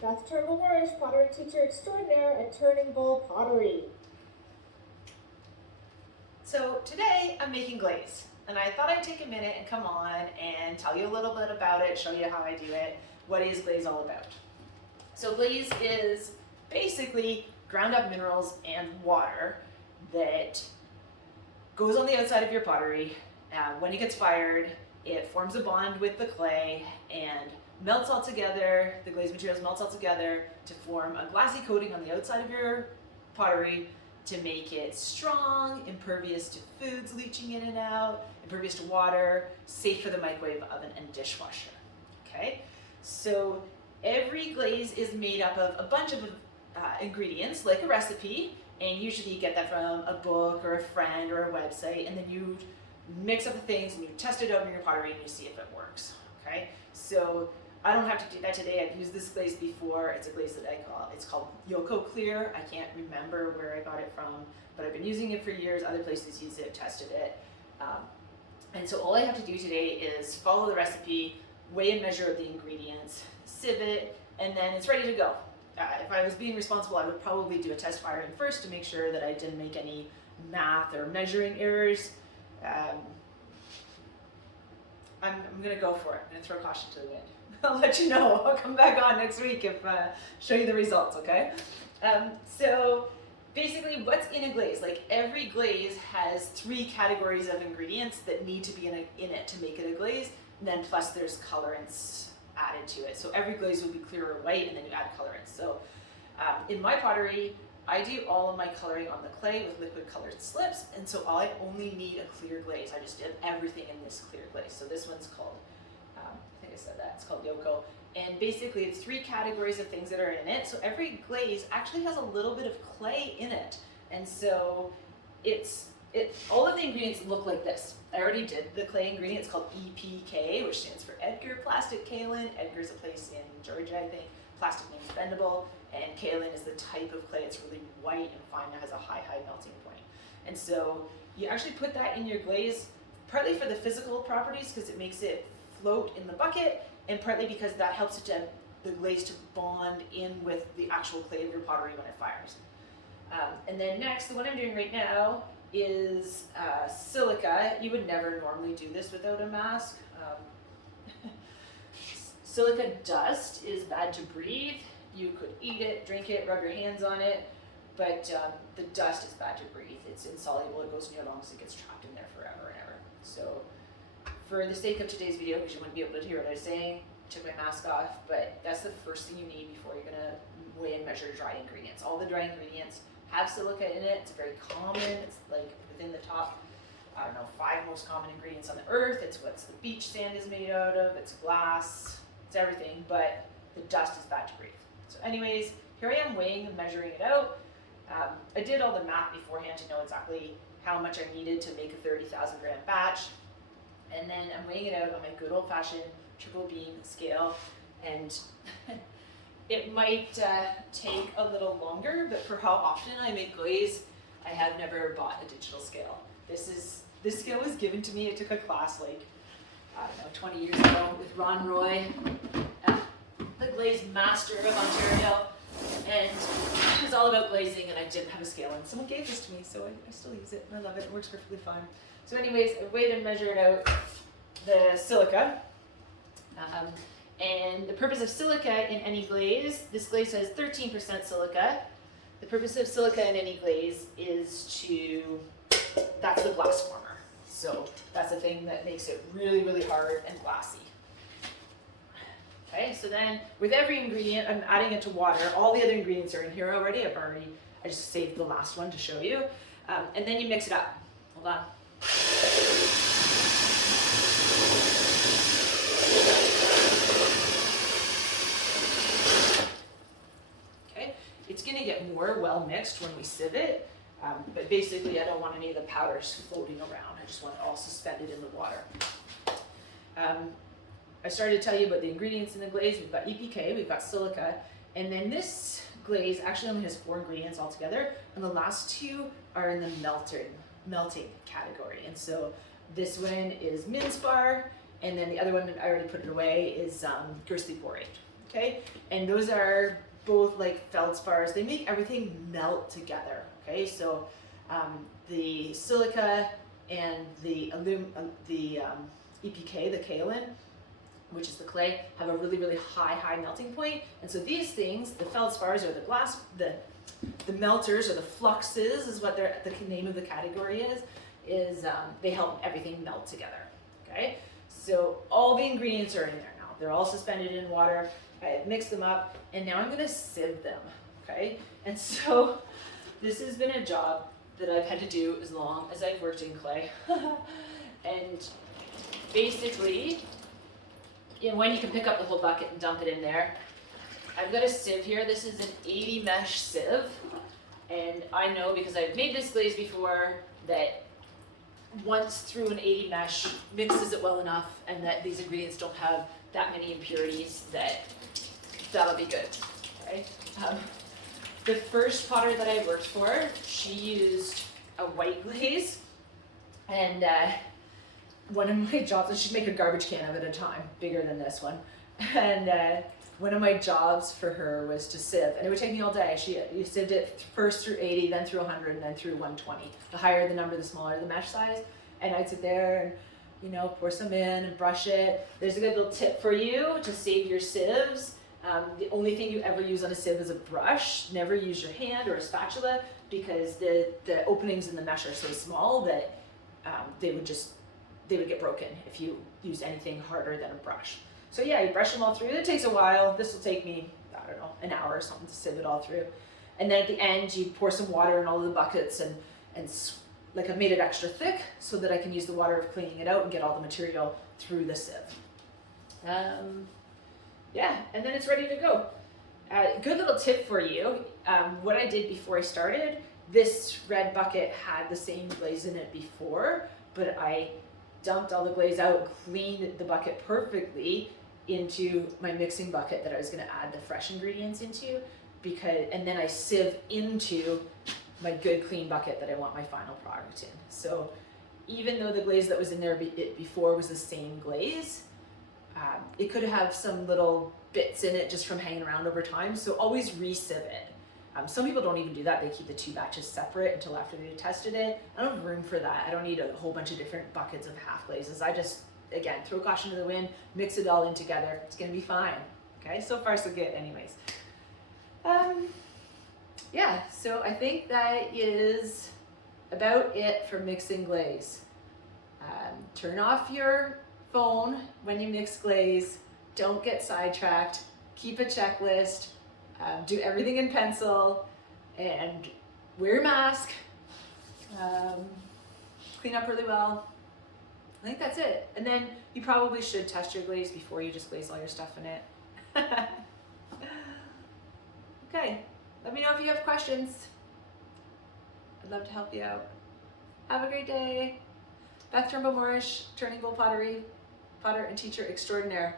Beth Turnbull-Morris, pottery teacher extraordinaire at Turning Bowl Pottery. So today I'm making glaze, and I thought I'd take a minute and come on and tell you a little bit about it, show you how I do it. What is glaze all about? So glaze is basically ground up minerals and water that goes on the outside of your pottery. When it gets fired, it forms a bond with the clay and melts all together. The glaze materials melts all together to form a glassy coating on the outside of your pottery to make it strong, impervious to foods leaching in and out, impervious to water, safe for the microwave oven and dishwasher. Okay, so every glaze is made up of a bunch of ingredients, like a recipe, and usually you get that from a book or a friend or a website, and then you mix up the things and you test it out in your pottery and you see if it works. Okay, so I don't have to do that today. I've used this glaze before. It's a glaze that it's called Yoko Clear. I can't remember where I got it from, but I've been using it for years. Other places use it, tested it. And so all I have to do today is follow the recipe, weigh and measure the ingredients, sieve it, and then it's ready to go. If I was being responsible, I would probably do a test firing first to make sure that I didn't make any math or measuring errors. I'm gonna go for it. I'm gonna throw caution to the wind. I'll let you know. I'll come back on next week if show you the results, okay? So basically what's in a glaze? Like every glaze has 3 categories of ingredients that need to be in it to make it a glaze, and then plus there's colorants added to it. So every glaze will be clear or white, and then you add colorants. So in my pottery, I do all of my coloring on the clay with liquid colored slips, and so I only need a clear glaze. I just did everything in this clear glaze. So this one's called, I think I said that, it's called Yoko. And basically it's 3 categories of things that are in it. So every glaze actually has a little bit of clay in it. And so all of the ingredients look like this. I already did the clay ingredient. It's called EPK, which stands for Edgar Plastic Kaolin. Edgar's a place in Georgia, I think. Plastic means bendable, and kaolin is the type of clay. It's really white and fine and has a high melting point. And so you actually put that in your glaze, partly for the physical properties because it makes it float in the bucket, and partly because that helps the glaze to bond in with the actual clay of your pottery when it fires. And then next, the one I'm doing right now is silica. You would never normally do this without a mask. Silica dust is bad to breathe. You could eat it, drink it, rub your hands on it, but the dust is bad to breathe. It's insoluble, it goes in your lungs, it gets trapped in there forever and ever. So for the sake of today's video, because you wouldn't be able to hear what I was saying, I took my mask off, but that's the first thing you need before you're gonna weigh and measure dry ingredients. All the dry ingredients have silica in it. It's very common. It's like within the top, I don't know, 5 most common ingredients on the earth. It's what the beach sand is made out of. It's glass. It's everything, but the dust is bad to breathe. So anyways, here I am weighing and measuring it out. I did all the math beforehand to know exactly how much I needed to make a 30,000 gram batch. And then I'm weighing it out on my good old fashioned triple beam scale. And it might take a little longer, but for how often I make glaze, I have never bought a digital scale. This scale was given to me. I took a class like, I don't know, 20 years ago with Ron Roy, the glaze master of Ontario, and it was all about glazing, and I didn't have a scale, and someone gave this to me, so I still use it, and I love it. It works perfectly fine. So anyways, I weighed and measured out the silica, and the purpose of silica in any glaze, this glaze has 13% silica. The purpose of silica in any glaze is that's the glass former. So that's the thing that makes it really, really hard and glassy. Okay, so then with every ingredient, I'm adding it to water. All the other ingredients are in here already. I just saved the last one to show you. And then you mix it up. Hold on. Okay, it's gonna get more well mixed when we sieve it. But basically I don't want any of the powders floating around. I just want it all suspended in the water. I started to tell you about the ingredients in the glaze. We've got EPK, we've got silica, and then this glaze actually only has 4 ingredients altogether, and the last 2 are in the melting category. And so this one is Minspar, and then the other one, I already put it away, is Grisly Borate. okay? And those are both like feldspars. They make everything melt together, okay? So the silica and the EPK, the kaolin, which is the clay, have a really, really high melting point. And so these things, the feldspars or the glass, the melters or the fluxes is what the name of the category is they help everything melt together, okay? So all the ingredients are in there now. They're all suspended in water. I mixed them up, and now I'm gonna sieve them, okay? And so this has been a job that I've had to do as long as I've worked in clay. And basically, when you can pick up the whole bucket and dump it in there, I've got a sieve here. This is an 80 mesh sieve. And I know because I've made this glaze before that once through an 80 mesh mixes it well enough and that these ingredients don't have that many impurities that'll be good, right? The first potter that I worked for, she used a white glaze, and one of my jobs, she'd make a garbage can of it at a time, bigger than this one, and one of my jobs for her was to sieve, and it would take me all day. You sieved it first through 80, then through 100, and then through 120. The higher the number, the smaller the mesh size, and I'd sit there and pour some in and brush it. There's a good little tip for you to save your sieves. The only thing you ever use on a sieve is a brush. Never use your hand or a spatula because the openings in the mesh are so small that they would get broken if you use anything harder than a brush. So yeah, you brush them all through. It takes a while. This will take me, I don't know, an hour or something to sieve it all through. And then at the end, you pour some water in all of the buckets and like I've made it extra thick so that I can use the water of cleaning it out and get all the material through the sieve. Yeah, and then it's ready to go. Good little tip for you. What I did before I started, this red bucket had the same glaze in it before, but I dumped all the glaze out, cleaned the bucket perfectly into my mixing bucket that I was going to add the fresh ingredients into, and then I sieve into my good clean bucket that I want my final product in. So even though the glaze that was in there before was the same glaze, it could have some little bits in it just from hanging around over time, so always re-sieve it. Some people don't even do that. They keep the two batches separate until after they've tested it. I don't have room for that. I don't need a whole bunch of different buckets of half glazes. I just, again, throw caution to the wind, mix it all in together. It's gonna be fine, okay? So far so good anyways. Yeah, so I think that is about it for mixing glaze. Turn off your phone when you mix glaze. Don't get sidetracked. Keep a checklist. Do everything in pencil and wear your mask. Clean up really well. I think that's it. And then you probably should test your glaze before you just glaze all your stuff in it. Okay, let me know if you have questions. I'd love to help you out. Have a great day. Beth Turnbull Moorish, Turning Bowl Pottery, potter and teacher extraordinaire.